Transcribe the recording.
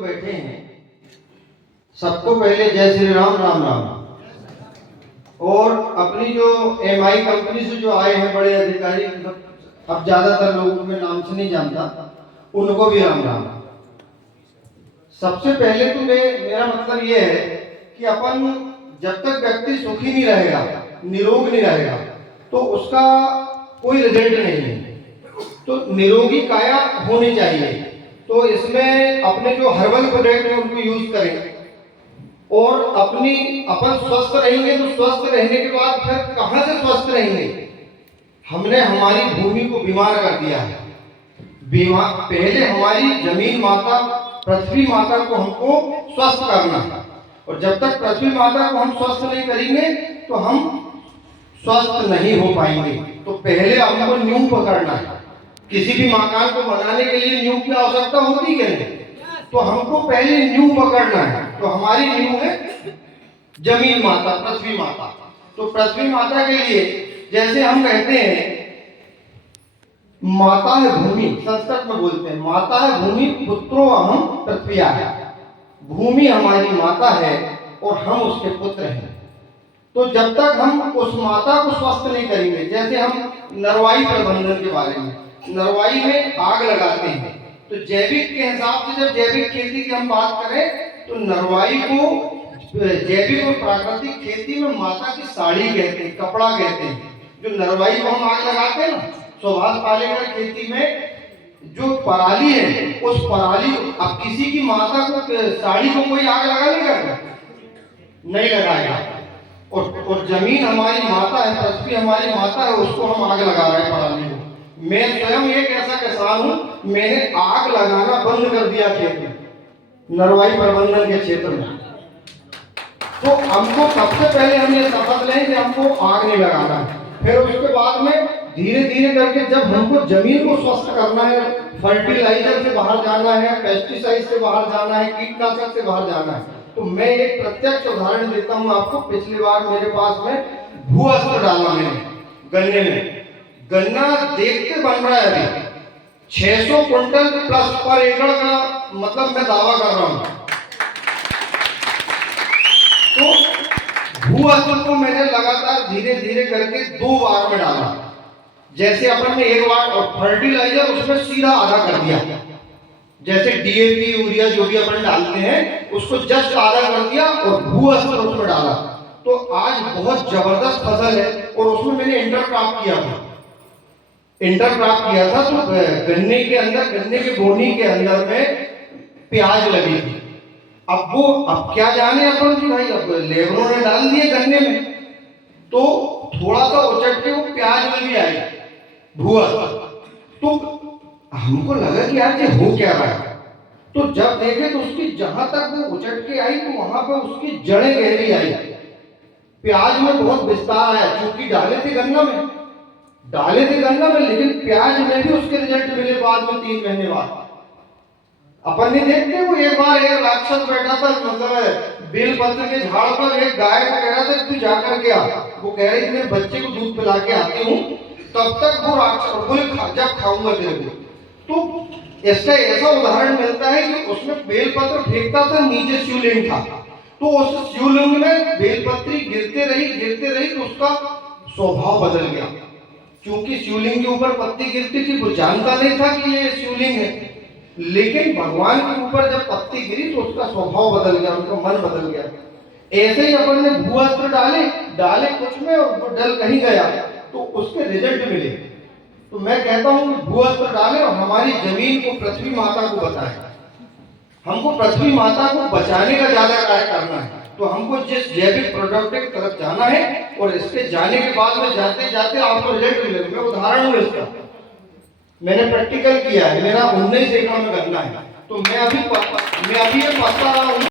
बैठे हैं, सबको पहले जय श्री राम, राम राम। और अपनी जो एमआई कंपनी से जो आए हैं बड़े अधिकारी, अब ज्यादातर लोगों को मैं नाम से नहीं जानता, उनको भी राम राम। सबसे पहले तो मेरा मतलब ये है कि अपन जब तक व्यक्ति सुखी नहीं रहेगा, निरोग नहीं रहेगा, तो उसका कोई रिजल्ट नहीं है। तो निरोगी काया होनी चाहिए। तो इसमें अपने जो हर्बल प्रोडक्ट है उनको यूज करें, और अपन स्वस्थ रहेंगे। तो स्वस्थ रहने के बाद फिर कहां से स्वस्थ रहेंगे? हमने हमारी भूमि को बीमार कर दिया है। पहले हमारी जमीन माता, पृथ्वी माता को हमको स्वस्थ करना है, और जब तक पृथ्वी माता को हम स्वस्थ नहीं करेंगे तो हम स्वस्थ नहीं हो पाएंगे। तो पहले हमको नींव पकड़ना है। किसी भी मकान को बनाने के लिए नींव की आवश्यकता होती है, तो हमको पहले नींव पकड़ना है। तो हमारी नींव है जमीन माता, पृथ्वी माता। तो पृथ्वी माता के लिए जैसे हम कहते हैं माता है भूमि, संस्कृत में बोलते हैं माता है भूमि, पुत्रो अहम पृथ्वी है। भूमि हमारी माता है और हम उसके पुत्र हैं। तो जब तक हम उस माता को स्वस्थ नहीं करेंगे, जैसे हम नरवाई प्रबंधन के बारे में, नरवाई में आग लगाते हैं, तो जैविक के हिसाब से जब जैविक खेती की हम बात करें तो नरवाई को जैविक और प्राकृतिक खेती में माता की साड़ी कहते हैं, कपड़ा कहते हैं। जो नरवाई को हम आग लगाते हैं ना, सुभाष पालेकर खेती में जो पराली है, उस पराली, अब किसी की माता को साड़ी को कोई आग लगा लेगा? नहीं लगाएगा। और जमीन हमारी माता है, पृथ्वी हमारी माता है, उसको हम आग लगा रहे हैं पराली को। मैं स्वयं एक ऐसा किसान हूं, मैंने आग लगाना बंद कर दिया खेत में, नरवाई प्रबंधन के क्षेत्र में। तो हमको सबसे पहले हम ये शपथ लें कि हमको आग नहीं लगाना है। फिर उसके बाद में धीरे धीरे करके जब हमको जमीन को स्वस्थ करना है, फर्टिलाइजर से बाहर जाना है, पेस्टिसाइड से बाहर जाना है, कीटनाशक से बाहर जाना है, तो मैं एक प्रत्यक्ष उदाहरण देता हूं आपको। पिछली बार मेरे पास में भू अस्त्र डाला मैंने गन्ने में। गन्ना देखते बन रहा है अभी 600 क्विंटल प्लस पर एकड़ का, मतलब मैं दावा कर रहा हूं। तो भू अस्त्र को मैंने लगातार धीरे धीरे करके 2 बार में डाला। जैसे अपन ने एक बार, और फर्टिलाइजर उसमें सीधा आधा कर दिया, जैसे डीएपी, यूरिया जो भी अपन डालते हैं उसको जस्ट आधा कर दिया और भू अस्त्र उसमें डाला। तो आज बहुत जबरदस्त फसल है। और उसमें मैंने इंटरक्रॉप किया था, तो गन्ने के अंदर, गन्ने के बोनी के अंदर में प्याज लगी थी। अब क्या जाने अपन की भाई, अब लेबरों ने डाल दिए गन्ने में, तो थोड़ा सा उचट के वो प्याज में भी आई भूआ। तो हमको लगा कि यार ये हो क्या रहा है। तो जब देखे तो उसकी जहां तक वो उचट के आई तो वहां पर उसकी जड़ें गहरी आई। प्याज में बहुत विस्तार आया, क्योंकि डाले थे गन्ना में, लेकिन प्याज में भी उसके रिजल्ट मिले बाद में 3 महीने बाद। अपन नहीं देखते, वो एक बार एक राक्षस बैठा था, मतलब बेलपत्र के झाड़ पर, एक गाय को कह रहा था तू जाकर के आ। वो कह रही थी मैं बच्चे को दूध पिला के आती हूँ, तब तक वो राक्षस बोले जब खाऊंगा तेरे को। तो इसका ऐसा उदाहरण मिलता है कि उसमें बेलपत्र फेंकता था, नीचे शिवलिंग था, तो उस शिवलिंग में बेलपत्री गिरते रही तो उसका स्वभाव बदल गया। क्योंकि शिवलिंग के ऊपर पत्ती गिरती थी, वो जानता नहीं था कि ये शिवलिंग है, लेकिन भगवान के ऊपर जब पत्ती गिरी तो उसका स्वभाव बदल गया, उनका मन बदल गया। ऐसे ही अपन ने भू अस्त्र डाले कुछ में, और वो डल कहीं गया तो उसके रिजल्ट मिले। तो मैं कहता हूं कि भू अस्त्र डालें और हमारी जमीन को, पृथ्वी माता को बताएं। हमको पृथ्वी माता को बचाने का ज्यादा कार्य करना है। तो हमको जिस जैविक प्रोडक्ट की तरफ जाना है, और इसके जाने के बाद में जाते जाते आपको रिजल्ट मिलेगा। मैं उदाहरण हूं इसका, मैंने प्रैक्टिकल किया है। मेरा 19 एकड़ में गन्ना है, तो मैं अभी ये पता रहा हूं